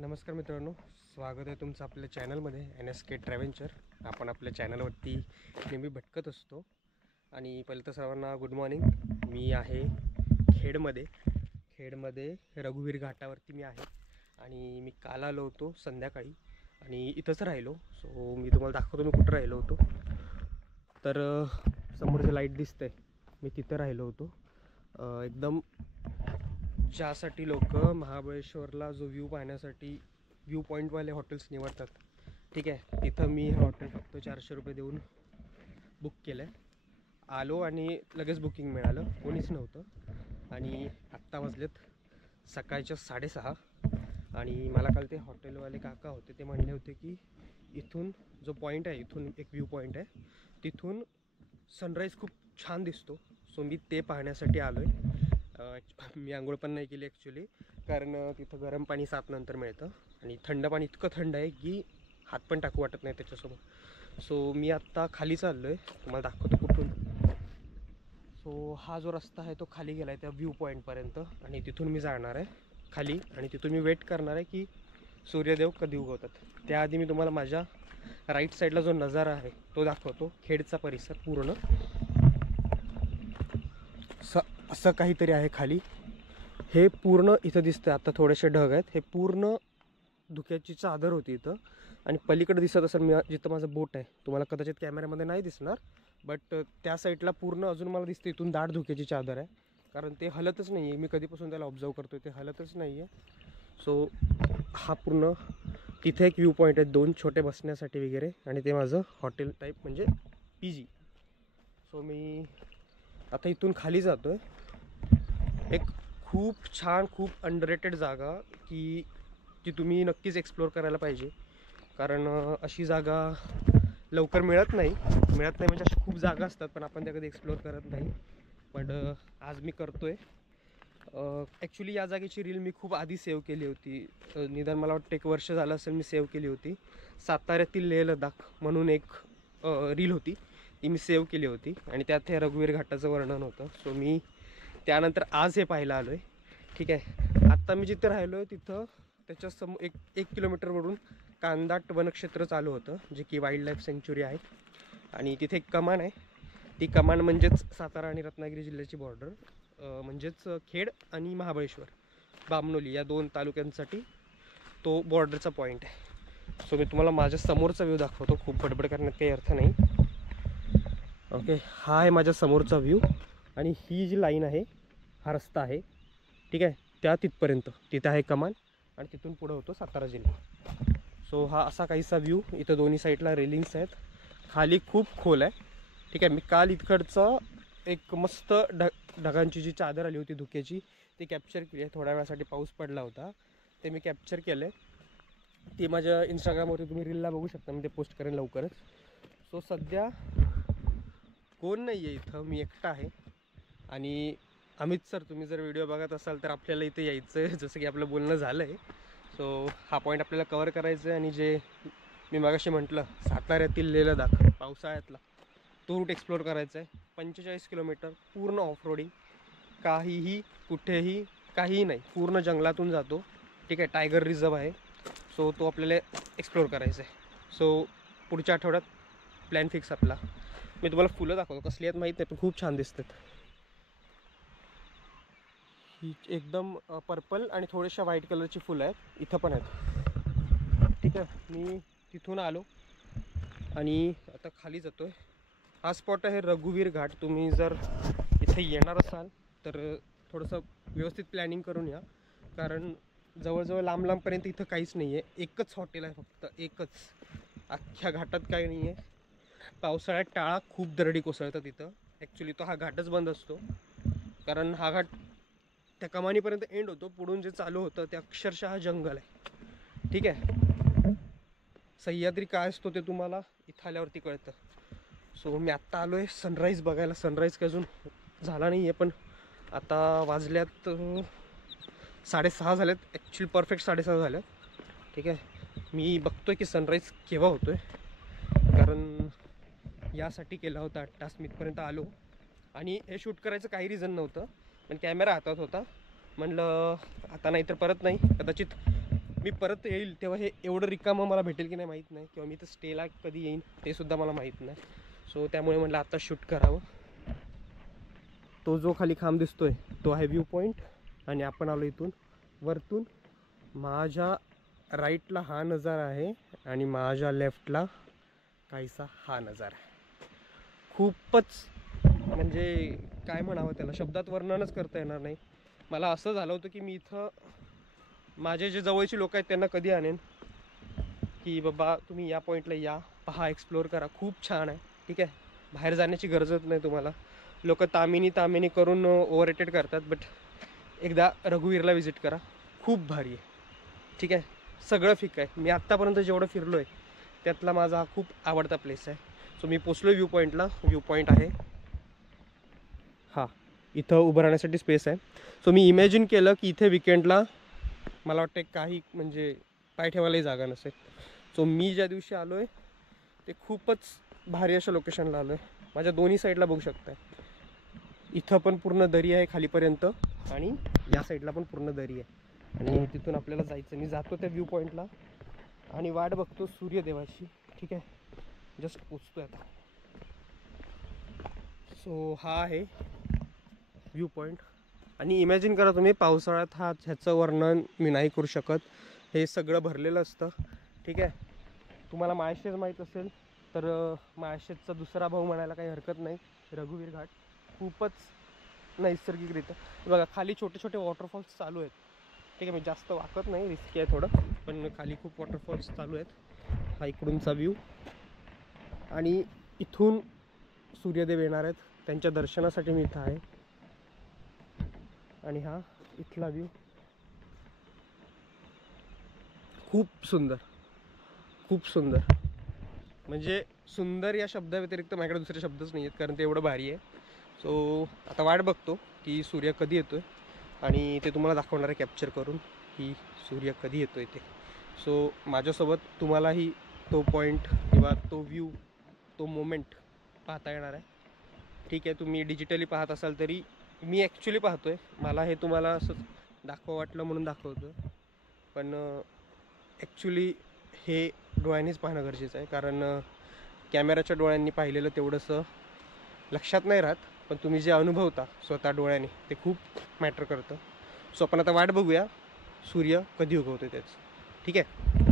नमस्कार मित्रांनो, स्वागत आहे तुमचं आपल्या चॅनलमध्ये NSK ट्रॅव्हेंचर. आपण आपल्या चॅनलवरती नेहमी भटकत असतो. आणि पहिलं तर सर्वांना गुड मॉर्निंग. मी आहे खेडमध्ये रघुवीर घाटावरती मी आहे. आणि मी काल आलो होतो संध्याकाळी आणि इथंच राहिलो. सो मी तुम्हाला दाखवतो मी कुठं राहिलो होतो. तर समोर जे लाईट दिसतंय मी तिथं राहिलो होतो. एकदम ज्यासाठी लोक महाबळेश्वरला जो व्ह्यू पाहण्यासाठी व्ह्यू पॉईंटवाले हॉटेल्स निवडतात, ठीक आहे, तिथं मी हॉटेल फक्त 400 रुपये देऊन बुक केलं आहे. आलो आणि लगेच बुकिंग मिळालं, कोणीच नव्हतं. आणि आत्ता वाजलेत सकाळच्या 6:30. आणि मला काल ते हॉटेलवाले काका होते, ते म्हणले होते की इथून जो पॉईंट आहे, इथून एक व्ह्यू पॉईंट आहे, तिथून सनराईज खूप छान दिसतो. सो मी ते पाहण्यासाठी आलो आहे. मी आंघोळ पण नाही केली ॲक्च्युली, कारण तिथं गरम पाणी 7 नंतर मिळतं आणि थंड पाणी इतकं थंड आहे की हात पण टाकू वाटत नाही त्याच्यासोबत. सो मी आत्ता खाली चाललो आहे, तुम्हाला दाखवतो कुठून. सो हा जो रस्ता आहे तो खाली गेला आहे त्या व्ह्यू पॉईंटपर्यंत आणि तिथून मी जाणार आहे खाली आणि तिथून मी वेट करणार आहे की सूर्यदेव कधी उगवतात. त्याआधी मी तुम्हाला माझ्या राईट साईडला जो नजारा आहे तो दाखवतो. खेडचा परिसर पूर्ण असं काहीतरी आहे खाली. हे पूर्ण इथं दिसतं, आता थोडेसे ढग आहेत, हे पूर्ण धुक्याची चादर होती इथं. आणि पलीकडे दिसत असेल मी जिथं माझं बोट आहे, तुम्हाला कदाचित कॅमेऱ्यामध्ये नाही दिसणार, बट त्या साईडला पूर्ण अजून मला दिसतं इथून दाट धुक्याची चादर आहे, कारण ते हलतच नाही आहे. मी कधीपासून त्याला ऑब्झर्व करतो ते हलतच नाही आहे. सो हा पूर्ण तिथे एक व्ह्यू पॉईंट आहे, 2 छोटे बसण्यासाठी वगैरे, आणि ते माझं हॉटेल टाईप म्हणजे PG. सो मी आता इथून खाली जातो आहे. एक खूप छान, खूप अंडररेटेड जागा की जी तुम्ही नक्कीच एक्सप्लोअर करायला पाहिजे, कारण अशी जागा लवकर मिळत नाही म्हणजे अशा खूप जागा असतात पण आपण त्या कधी एक्सप्लोअर करत नाही. पण आज मी करतो आहे. ॲक्च्युली या जागेची रील मी खूप आधी सेव्ह केली होती. निदान मला वाटतं 1 वर्ष झालं असेल मी सेव्ह केली होती. साताऱ्यातील लेह लडाख म्हणून एक रील होती, ती मी सेव्ह केली होती आणि त्यात हे रघुवीर घाटाचं वर्णन होतं. सो मी त्यानंतर आज हे पाहायला आलो आहे. ठीक आहे, आत्ता मी जिथे राहिलो आहे तिथं त्याच्या समोर एक किलोमीटरवरून कांदाट वनक्षेत्र चालू होतं, जे की वाईल्ड लाईफ सँक्च्युरी आहे. आणि तिथे एक कमान आहे, ती कमान म्हणजेच सातारा आणि रत्नागिरी जिल्ह्याची बॉर्डर, म्हणजेच खेड आणि महाबळेश्वर बामणोली या 2 तालुक्यांसाठी तो बॉर्डरचा पॉईंट आहे. सो मी तुम्हाला माझ्या समोरचा व्ह्यू दाखवतो, खूप बडबड करण्यात काही अर्थ नाही. ओके, हा आहे माझ्या समोरचा व्ह्यू आणि ही जी लाईन आहे हा रस्ता आहे, ठीक आहे, त्या तिथपर्यंत तिथे आहे कमान आणि तिथून पुढं होतो सातारा जिल्हा. सो हा असा काहीसा व्ह्यू. इथं दोन्ही साईडला रेलिंग्स आहेत, खाली खूप खोल आहे. ठीक आहे, मी काल इकडचं एक मस्त ढगांची जी चादर आली होती धुक्याची ती कॅप्चर केली आहे. थोड्या वेळासाठी पाऊस पडला होता, ते मी कॅप्चर केलं आहे. ती माझ्या इंस्टाग्रामवरती तुम्ही रीलला बघू शकता, मी ते पोस्ट करेन लवकरच. सो सध्या कोण नाही आहे इथं, मी एकटा आहे. आणि अमित सर, तुम्ही जर व्हिडिओ बघत असाल तर आपल्याला इथे यायचं आहे, जसं की आपलं बोलणं झालं आहे. सो हा पॉईंट आपल्याला कवर करायचं आहे आणि जे मी मगाशी म्हटलं साताऱ्यातील लेह लडाख पावसाळ्यातला तो रूट एक्सप्लोअर करायचा आहे. 45 किलोमीटर पूर्ण ऑफ रोडिंग, काहीही कुठेही काहीही नाही, पूर्ण जंगलातून जातो. ठीक आहे, टायगर रिझर्व आहे. सो तो आपल्याला एक्सप्लोअर करायचा आहे. सो पुढच्या आठवड्यात प्लॅन फिक्स आपला. मी तुम्हाला फुलं दाखवतो, कसली आहेत माहीत नाही पण खूप छान दिसतात. ही एकदम पर्पल आणि थोड्याशा व्हाईट कलरची फुलं आहेत, इथं पण आहेत. ठीक आहे, मी तिथून आलो आणि आता खाली जातो आहे. हा स्पॉट आहे रघुवीर घाट. तुम्ही जर इथे येणार असाल तर थोडंसं व्यवस्थित प्लॅनिंग करून या, कारण जवळजवळ लांबपर्यंत इथं काहीच नाही आहे. एकच हॉटेल आहे, फक्त एकच. अख्ख्या घाटात काही नाही आहे. पावसाळ्यात टाळा खूप दरडी कोसळतात इथं. ॲक्च्युली तो हा घाटच बंद असतो, कारण हा घाट त्या कमानीपर्यंत एंड होतो. पुढून जे चालू होतं ते अक्षरशः जंगल आहे. ठीक आहे, सह्याद्री काय असतो ते तुम्हाला इथं आल्यावरती कळतं. सो मी आत्ता आलो आहे सनराईज बघायला. सनराईज काय अजून झाला नाही आहे, पण आता वाजल्यात 6:30 झाल्यात. ॲक्च्युली परफेक्ट 6:30 झाल्यात. ठीक आहे, मी बघतो आहे की सनराईज केव्हा होतो आहे, कारण यासाठी केला होता 8 तास मी इथपर्यंत आलो. आणि हे शूट करायचं काही रिझन नव्हतं, पण कॅमेरा हातात होता. म्हणलं आता नाही तर परत नाही, कदाचित मी परत येईल तेव्हा हे एवढं रिकामं मला भेटेल की नाही माहीत नाही, किंवा मी तर स्टेला कधी येईन ते सुद्धा मला माहीत नाही. सो त्यामुळे म्हटलं आता शूट करावं. तो जो खाली खांब दिसतोय तो आहे व्ह्यू पॉईंट, आणि आपण आलो इथून वरतून. माझ्या राईटला हा नजारा आहे आणि माझ्या लेफ्टला काहीसा हा नजारा आहे. खूपच म्हणजे काय म्हणावं त्याला, शब्दात वर्णनच करता येणार नाही. मला असं झालं होतं की मी इथं माझे जे जवळचे लोक आहेत त्यांना कधी आणेन की बाबा तुम्ही या पॉईंटला या, पहा, एक्सप्लोअर करा, खूप छान आहे. ठीक आहे, बाहेर जाण्याची गरजच नाही तुम्हाला. लोक तामिनी करून ओव्हररेटेड करतात, बट एकदा रघुवीरला व्हिजिट करा, खूप भारी आहे. ठीक आहे, सगळं फिक आहे. मी आत्तापर्यंत जेवढं फिरलो आहे त्यातला माझा हा खूप आवडता प्लेस आहे. सो मी पोचलो व्ह्यू पॉईंटला. व्ह्यू पॉईंट आहे हा, इथं उभं राहण्यासाठी स्पेस आहे. सो मी इमॅजिन केलं की इथे विकेंडला मला वाटतं काही म्हणजे पाय ठेवायलाही जागा नसेल. सो मी ज्या दिवशी आलो आहे ते खूपच भारी अशा लोकेशनला आलो आहे. माझ्या दोन्ही साईडला बघू शकताय, इथं पण पूर्ण दरी आहे खालीपर्यंत, आणि या साईडला पण पूर्ण दरी आहे. आणि तिथून आपल्याला जायचं. मी जातो त्या व्ह्यू पॉईंटला आणि वाट बघतो सूर्यदेवाची. ठीक आहे, जस्ट पोचतोय आता. सो हा आहे व्ह्यू पॉईंट. आणि इमॅजिन करा तुम्ही, पावसाळ्यात ह्याचं वर्णन मी नाही करू शकत. हे सगळं भरलेलं असतं. ठीक आहे, तुम्हाला माळशेज माहीत असेल तर माळशेजचा दुसरा भाऊ म्हणायला काही हरकत नाही, रघुवीर घाट. खूपच नैसर्गिकरित्या बघा खाली छोटे छोटे वॉटरफॉल्स चालू आहेत. ठीक आहे, मी जास्त वाकत नाही, रिस्की आहे थोडं, पण खाली खूप वॉटरफॉल्स चालू आहेत. हा इकडूनचा व्ह्यू, आणि इथून सूर्यदेव येणार आहेत, त्यांच्या दर्शनासाठी मी इथं आहे. आणि हा इथला व्ह्यू खूप सुंदर, खूप सुंदर. म्हणजे सुंदर या शब्दाव्यतिरिक्त माझ्याकडे दुसरे शब्दच नाही आहेत, कारण ते एवढं भारी आहे. सो आता वाट बघतो की सूर्य कधी येतो आहे, आणि ते तुम्हाला दाखवणार आहे कॅप्चर करून की सूर्य कधी येतो आहे ते. सो माझ्यासोबत तुम्हालाही तो पॉईंट किंवा तो व्ह्यू, तो मोमेंट पाहता येणार आहे. ठीक आहे, तुम्ही डिजिटली पाहत असाल तरी मी ॲक्च्युली पाहतो आहे. मला हे तुम्हाला असं दाखवा वाटलं म्हणून दाखवतं, पण ॲक्च्युली हे डोळ्यांनीच पाहणं गरजेचं आहे. कारण कॅमेराच्या डोळ्यांनी पाहिलेलं तेवढंसं लक्षात नाही राहत, पण तुम्ही जे अनुभवता स्वतः डोळ्याने ते खूप मॅटर करतं. सो आपण आता वाट बघूया सूर्य कधी उगवतो त्याच. ठीक आहे.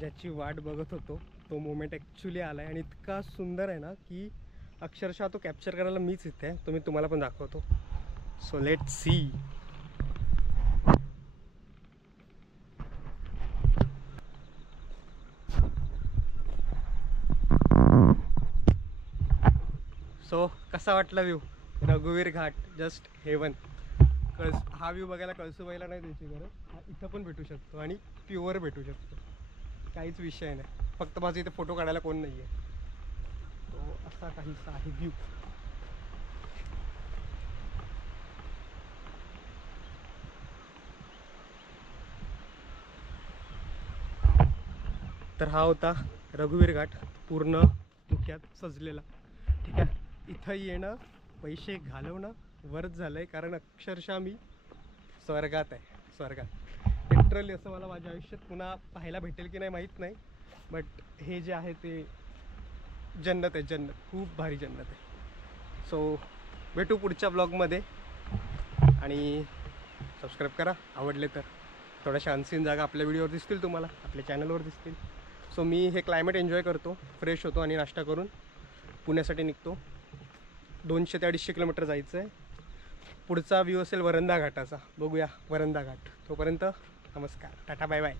ज्याची वाट बघत होतो तो मोमेंट ॲक्च्युली आला आहे, आणि इतका सुंदर आहे ना की अक्षरशः तो कॅप्चर करायला मीच इथे आहे. तो मी तुम्हाला पण दाखवतो. So let's see. सो कसा वाटला व्ह्यू? रघुवीर घाट जस्ट हेवन. हा व्ह्यू बघायला कळसूबाईला नाही द्यायची गरज, हा इथं पण भेटू शकतो आणि प्युअर भेटू शकतो. काहीच विषय नाही, फक्त माझं इथे फोटो काढायला कोण नाही आहे. तो असा काहीसा आहे व्ह्यू. तर हा होता रघुवीर घाट पूर्ण डोक्यात सजलेला. ठीक आहे, इथं येणं पैसे घालवणं वर्थ झालं आहे, कारण अक्षरशः मी स्वर्गात आहे, स्वर्गात लिटरली. असं मला माझ्या आयुष्यात पुन्हा पाहायला भेटेल की नाही माहीत नाही, बट हे जे आहे ते जन्नत आहे, जन्नत, खूप भारी जन्नत आहे. सो भेटू पुढच्या ब्लॉगमध्ये आणि सबस्क्राईब करा आवडले तर. थोड्याशा अनसीन जागा आपल्या व्हिडिओवर दिसतील तुम्हाला, आपल्या चॅनलवर दिसतील. सो मी हे क्लायमेट एन्जॉय करतो, फ्रेश होतो आणि नाश्ता करून पुण्यासाठी निघतो. 200 ते 250 किलोमीटर जायचं आहे. पुढचा व्ह्यू असेल वरंधा घाटाचा, बघूया वरंधा घाट. तोपर्यंत नमस्कार, टाटा, बाय बाय.